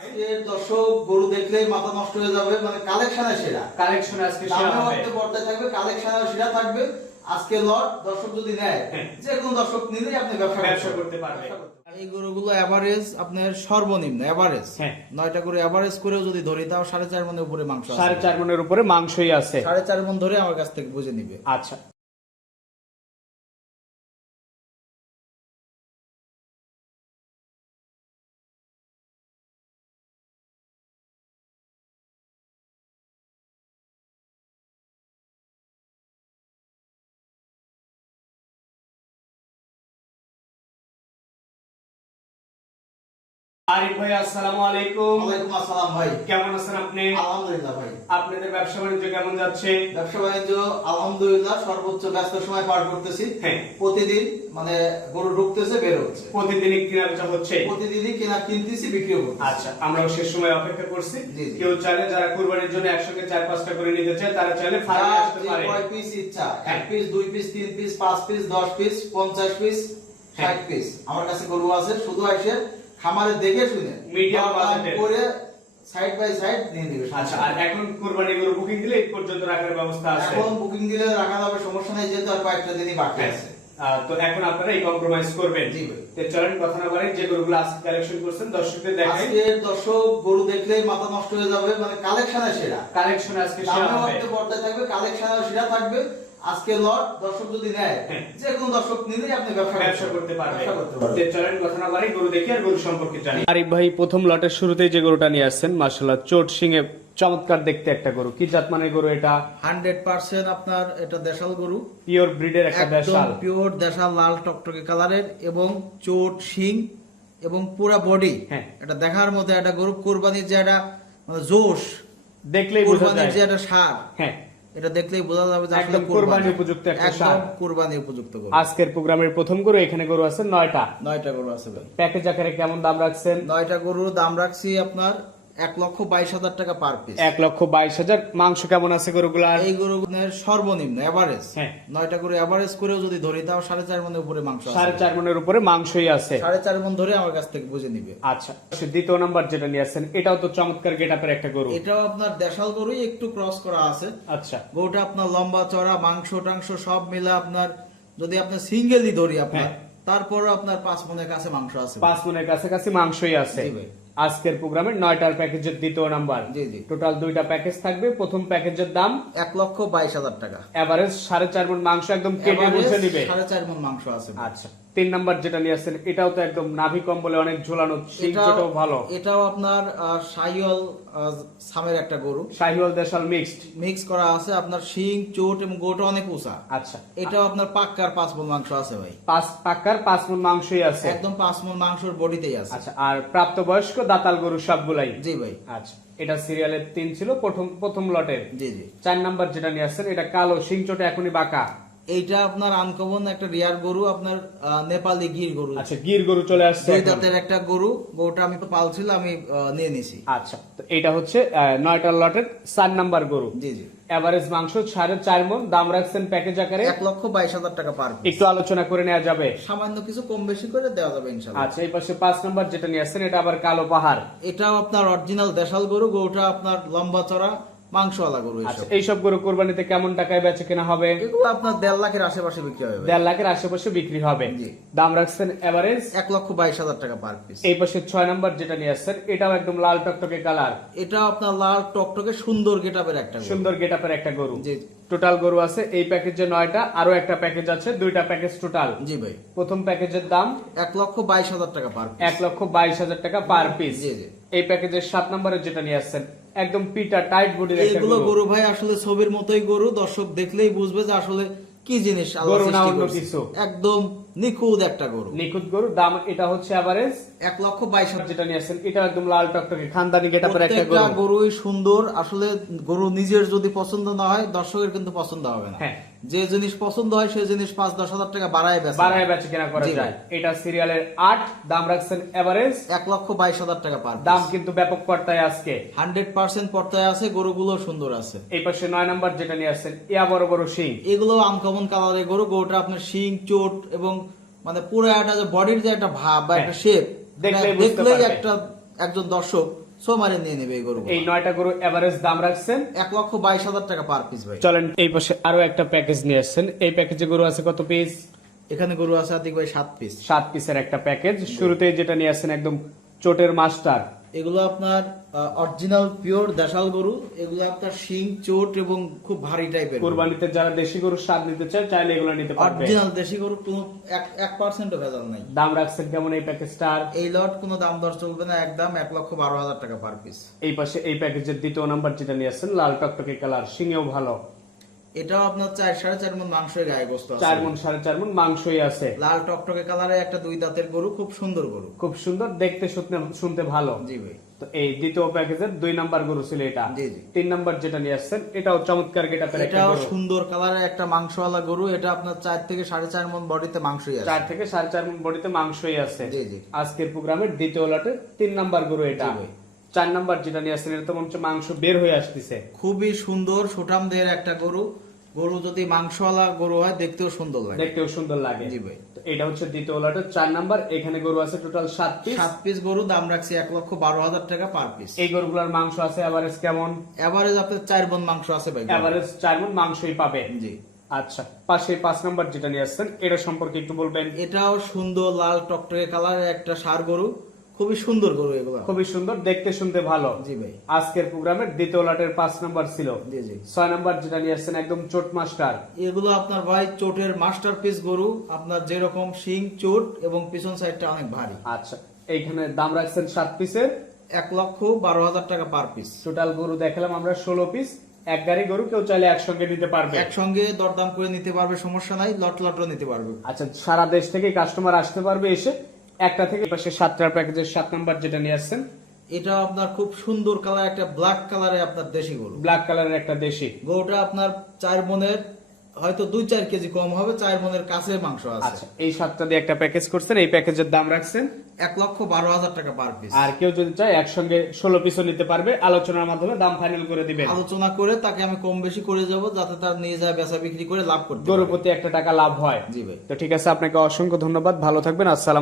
আজকের দর্শক গরু দেখলেই মাথা নষ্ট হয়ে যাবে মানে কালেকশনে সেরা। কালেকশন আজকে সেরা হবে। পর্দায় থাকবে সেরা থাকবে। আজকে লট দর্শক যদি নেয় হ্যাঁ। যে কোনো দর্শক নিলেই আপনি ব্যবসা ব্যবসা করতে পারবে। এই গরুগুলো এভারেজ আপনার সর্বনিম্ন এভারেজ হ্যাঁ। নয়টা করে এভারেজ করেও যদি ধরি তাও সাড়ে চার মনের উপরে মাংস সাড়ে চার মনের উপরে মাংসই আছে। সাড়ে চার মন ধরে আমার কাছ থেকে বুঝে নিবে। আচ্ছা। আরিফ ভাই আসসালামু আলাইকুম। ওয়ালাইকুম আসসালাম ভাই। কেমন আছেন আপনি? আলহামদুলিল্লাহ ভাই। আপনাদের ব্যবসা বাণিজ্য কেমন যাচ্ছে? ব্যবসা বাণিজ্য আলহামদুলিল্লাহ সর্বোচ্চ ব্যস্ত সময় পার করতেছি। হ্যাঁ। প্রতিদিন মানে গরু ঢুকতেছে বের হচ্ছে। প্রতিদিনই কেনা বেচা হচ্ছে? প্রতিদিনই কেনা কিনতেছি করতেছি। আচ্ছা আমরাও শেষ সময় অপেক্ষা করছি। কেউ চাইলে যারা কুরবানির জন্য একসঙ্গে চার পাঁচটা করে নিতে চায় তারা চাইলে ফার্মে আসতে পারে। কয় পিস ইচ্ছা। হ্যাঁ। এক পিস দুই পিস তিন পিস পাঁচ পিস দশ পিস পঞ্চাশ পিস হ্যাঁ। ষাট পিস আমার কাছে গরু আছে শুধু এসে খামারে দেখে শুনে মিডিয়াম করে সাইড বাই সাইড নিয়ে দিবে আচ্ছা আর এখন কুরবানি গরু বুকিং দিলে এই পর্যন্ত রাখার ব্যবস্থা আছে? এখন বুকিং দিলে রাখা যাবে সমস্যা নেই যেহেতু আর কয়েকটা দিনই বাকি হ্যাঁ। আছে। তো এখন আপনারা এই কম্প্রোমাইজ করবেন। জি। তো চলেন কথা না বলেন যে গরুগুলো আজকে কালেকশন করছেন দর্শকদের দেখাই। আজকের দর্শক গরু দেখলেই মাথা নষ্ট হয়ে যাবে মানে কালেকশনে সেরা। কালেকশন আজকে সেরা হবে। পর্দায় থাকবে কালেকশনেও সেরা থাকবে। আজকে লট দর্শক যদি নেয় হ্যাঁ। যে কোনো দর্শক নিলেই আপনি ব্যবসা ব্যবসা করতে পারবে ব্যবসা করতে পারবে তো চলেন কথা না বলেন গরু দেখি আর গরু সম্পর্কে জানি। আরিফ ভাই প্রথম লটের শুরুতেই যে গরুটা নিয়ে আসছেন মাশাআল্লাহ চোট সিংয়ে চমৎকার দেখতে একটা গরু। কি জাত মানের গরু এটা? হান্ড্রেড পার্সেন্ট আপনার এটা দেশাল গরু। পিওর ব্রিডের একটা দেশাল। পিওর দেশাল লাল টকটকে কালারের এবং চোট শিং এবং পুরা বডি হ্যাঁ। এটা দেখার মতো একটা গরু কোরবানির যে একটা মানে জোশ দেখলেই বোঝা কোরবানির যে একটা সার। হ্যাঁ। এটা দেখলেই বোঝা যাবে যে আসলে একদম কোরবানি উপযুক্ত একটা একদম ষাঁড়। কোরবানি উপযুক্ত গরু। আজকের প্রোগ্রামের প্রথম গরু এখানে গরু আছে নয়টা। নয়টা গরু আছে প্যাকেজ আকারে কেমন দাম রাখছেন? নয়টা গরুর দাম রাখছি আপনার এক লক্ষ বাইশ হাজার টাকা পার পিস এক লক্ষ বাইশ হাজার। মাংস কেমন আছে গরুগুলার এই গরুগুলোর সর্বনিম্ন এভারেজ হ্যাঁ। নয়টা গরু এভারেজ করেও যদি ধরি তাও সাড়ে চার মনের উপরে মাংস সাড়ে চার মনের উপরে মাংসই আছে। সাড়ে চার মন ধরে আমার কাছ থেকে বুঝে নিবে। আচ্ছা দ্বিতীয় নাম্বার যেটা নিয়ে আসছেন এটাও তো চমৎকার গেট একটা গরু। এটাও আপনার দেশাল গরুই একটু ক্রস করা আছে। আচ্ছা। গরুটা আপনার লম্বা চড়া মাংস টাংস সব মিলে আপনার যদি আপনার সিঙ্গেলই ধরি আপনার হ্যাঁ। তারপরও আপনার পাঁচ মনের কাছে মাংস আছে। পাঁচ মনের কাছে মাংসই আছে। জি ভাই। আজকের প্রোগ্রামের নয়টার প্যাকেজের দ্বিতীয় নাম্বার। জি, জি। টোটাল দুইটা প্যাকেজ থাকবে। প্রথম প্যাকেজের দাম এক লক্ষ বাইশ হাজার টাকা। এভারেজ সাড়ে চার মন মাংস একদম কেটে বুঝে নিবে। সাড়ে চার মন মাংস আছে। আচ্ছা। তিন নাম্বার যেটা নিয়ে আসছেন এটাও তো একদম নাভি কম্বলে অনেক ঝোলানো ছোট ভালো। এটাও আপনার সাইওয়াল সামের একটা গরু। শাহিওয়াল দেশাল মিক্সড মিক্স করা আছে আপনার শিং চোট এবং গোটা অনেক উঁচা। আচ্ছা। এটাও আপনার পাক্কার পাঁচ মন মাংস আছে ভাই। পাঁচ পাক্কার পাঁচ মন মাংসই আছে। একদম পাঁচ মন মাংসর বডিতেই আছে। আচ্ছা আর প্রাপ্তবয়স্ক দাতাল গরু সবগুলাই? জি ভাই। আচ্ছা এটা সিরিয়ালের তিন ছিল প্রথম প্রথম লটের। জি জি। চার নাম্বার যেটা নিয়ে আসছেন এটা কালো সিং চোটে এখনই বাঁকা। এইটা আপনার আনকমন একটা রিয়ার গরু আপনার নেপালি গির গরু। আচ্ছা গির গরু চলে আসছে দুই। দাঁতের একটা গরু গরুটা আমি তো পালছিল আমি নিয়ে নিছি। আচ্ছা তো এটা হচ্ছে আহ, নয়টা লটের চার নাম্বার গরু। জি জি। এভারেজ মাংস সাড়ে চার মন দাম রাখছেন প্যাকেজ আকারে। এক লক্ষ বাইশ হাজার টাকা পার একটু আলোচনা করে নেওয়া যাবে। সামান্য কিছু কম বেশি করে দেওয়া যাবে ইনশাল্লাহ আচ্ছা এই পাশে পাঁচ নাম্বার যেটা নিয়ে আসছেন এটা আবার কালো পাহাড়। এটাও আপনার অরিজিনাল দেশাল গরু গরুটা আপনার লম্বা চড়া মাংসওয়ালা গরু আচ্ছা এইসব গরু কোরবানিতে কেমন টাকায় বেচে কেনা হবে? এগুলো আপনার দেড় লাখের আশেপাশে বিক্রি হবে। দেড় লাখের আশেপাশে বিক্রি হবে। দাম রাখছেন এভারেজ এক লক্ষ বাইশ হাজার টাকা পার পিস এই পাশে ছয় নাম্বার যেটা নিয়ে আসছেন এটাও একদম লাল টকটকে কালার এটাও আপনার লাল টকটকে সুন্দর গেটাপের একটা। সুন্দর একটা গরু। জি। টোটাল গরু আছে এই প্যাকেজে নয়টা আরও একটা প্যাকেজ আছে দুইটা প্যাকেজ টোটাল জি ভাই। প্রথম প্যাকেজের দাম? এক লক্ষ বাইশ হাজার টাকা পার এক লক্ষ বাইশ হাজার টাকা পার পিস। এই প্যাকেজের সাত নম্বরের যেটা নিয়ে আসছেন একদম পিটা টাইট বডির একটা এইগুলো গরু ভাই আসলে ছবির মতোই গরু দর্শক দেখলেই বুঝবে যে আসলে কি জিনিস আল্লাহ সৃষ্টি করছে। একদম নিখুঁত একটা গরু। নিখুঁত গরু দাম এটা হচ্ছে এভারেজ এক লক্ষ বাইশ হাজার। যেটা নিয়ে আসছেন। এটা একদম লাল টকটকে খানদানি গেটআপের একটা গরু। গরুই সুন্দর। আসলে গরু নিজের যদি পছন্দ না হয় দর্শকের কিন্তু পছন্দ হবে না। হ্যাঁ। যে জিনিস পছন্দ হয় সেই জিনিস পাঁচ দশ হাজার টাকা বাড়ায় বেচা। বারায় বেচে কেনা করা যায়। এটা সিরিয়ালের আট দাম রাখছেন এভারেজ এক লক্ষ বাইশ হাজার টাকা পার দাম কিন্তু ব্যাপক পর্তায় আজকে। হান্ড্রেড পার্সেন্ট পর্তায় আছে গরুগুলো সুন্দর আছে। এই পাশে নয় নাম্বার যেটা নিয়ে আসছেন ইয়া বড় বড় শিং। এগুলো আনকমন কালারের গরু। গরুটা আপনার শিং চোট এবং মানে পুরো একটা যে বডির যে একটা ভাব বা একটা শেপ দেখলেই বুঝতে দেখলেই। একটা একজন দর্শক সোমারে নিয়ে নেবে এই গরু এই নয়টা গরু এভারেজ দাম রাখছেন? এক লক্ষ বাইশ হাজার টাকা পার পিস ভাই। চলেন এই পাশে আরও একটা প্যাকেজ নিয়ে আসছেন। এই প্যাকেজে গরু আছে কত পিস এখানে গরু আছে আতিক ভাই সাত পিস সাত পিসের একটা প্যাকেজ শুরুতে যেটা নিয়ে আসছেন একদম চোটের মাস্টার। এগুলো আপনার অরিজিনাল পিওর দেশাল গরু এগুলো আপনার শিং চোট এবং খুব ভারী টাইপের কুরবানিতে যারা দেশি গরুর স্বাদ নিতে চায় চাইলে এগুলো নিতে পারবে। অরিজিনাল দেশি গরু কোনো এক- পার্সেন্টও ভেজাল নাই। দাম রাখছেন কেমন এই প্যাকেজটার এই লট কোনো দাম দর চলবে না একদম এক লক্ষ বারো হাজার টাকা পার পিস এই পাশে এই প্যাকেজের দ্বিতীয় নাম্বার যেটা নিয়ে আসছেন লাল টকটকে কালার সিংহেও ভালো। এটাও আপনার চার সাড়ে চার মন মাংসের গায়ে গোস্ত চার মন সাড়ে চার মন মাংসই আছে। লাল টকটকে কালারে একটা দুই দাঁতের গরু খুব সুন্দর গরু। খুব সুন্দর দেখতে শুনতে শুনতে ভালো। জি ভাই। তো এই দ্বিতীয় প্যাকেজের দুই নাম্বার গরু ছিল এটা। জি, জি। তিন নাম্বার যেটা নিয়ে আসছেন এটাও চমৎকার একটা এটাও সুন্দর কালারের একটা মাংসওয়ালা গরু এটা আপনার চার থেকে সাড়ে চার মন বডিতে মাংসই আছে। চার থেকে সাড়ে চার মন বডিতে মাংসই আছে। জি, জি। আজকের প্রোগ্রামের দ্বিতীয় লটে তিন নাম্বার গরু এটা। চার নাম্বার যেটা নিয়ে আসছেন এটা তো মনে হচ্ছে মাংস বের হয়ে আসতেছে। খুবই সুন্দর সুঠাম দেহের একটা গরু। গরু যদি মাংসওয়ালা গরু হয় দেখতেও সুন্দর লাগে। দেখতেও সুন্দর লাগে। জি ভাই। এটা হচ্ছে দ্বিতীয় লটের চার নাম্বার এখানে গরু আছে টোটাল সাত পিস সাত পিস গরু দাম রাখছি এক লক্ষ বারো হাজার টাকা পার পিস এই গরুগুলোর মাংস আছে এভারেজ কেমন? এভারেজ আপনার চার বন মাংস আছে ভাই এভারেজ চার মন মাংসই পাবে। জি। আচ্ছা পাশে পাঁচ নাম্বার যেটা নিয়ে আসছেন এটা সম্পর্কে একটু বলবেন। এটাও সুন্দর লাল টকটকে কালারের একটা সার গরু। খুবই সুন্দর গরু এগুলো। খুবই সুন্দর দেখতে শুনতে ভালো। জি ভাই। আজকের প্রোগ্রামের দ্বিতীয় লটের পাঁচ নাম্বার ছিল। জি জি। ছয় নাম্বার যেটা নিয়ে আসছেন একদম চোট মাস্টার। এগুলো আপনার ভাই চোটের মাস্টার পিস গরু। আপনার যেরকম শিং চোট এবং পিছন সাইডটা অনেক ভারী। আচ্ছা এইখানে দাম রাখছেন সাত পিসের এক লক্ষ বারো হাজার টাকা পার পিস টোটাল গরু দেখালাম আমরা ষোলো পিস এক গাড়ি গরু কেউ চাইলে একসঙ্গে নিতে পারবে। একসঙ্গে দরদাম করে নিতে পারবে সমস্যা নাই লট লটও নিতে পারবে। আচ্ছা সারা দেশ থেকে কাস্টমার আসতে পারবে এসে। একটা থেকে পাশে সাতটার প্যাকেজের সাত নাম্বার যেটা নিয়ে আসছেন এটা আপনার খুব সুন্দর কালার একটা ব্ল্যাক কালারে আপনার দেশি গরু। ব্ল্যাক কালারের একটা দেশি। গরুটা আপনার চার মনের হয়তো দুই চার কেজি কম হবে চার মনের কাছে মাংস আছে। আচ্ছা এই সাতটা দিয়ে একটা প্যাকেজ করছেন এই প্যাকেজের দাম রাখছেন? এক লক্ষ বারো হাজার টাকা পার পিস আর কেউ যদি চায় একসঙ্গে ষোলো পিসও নিতে পারবে আলোচনার মাধ্যমে দাম ফাইনাল করে দিবেন। আলোচনা করে তাকে আমি কম বেশি করে যাব যাতে তার নিয়ে যায় বেচা বিক্রি করে লাভ করতে গরু পারে। প্রতি একটা টাকা লাভ হয়। জি ভাই। তো ঠিক আছে আপনাকে অসংখ্য ধন্যবাদ ভালো থাকবেন আসসালাম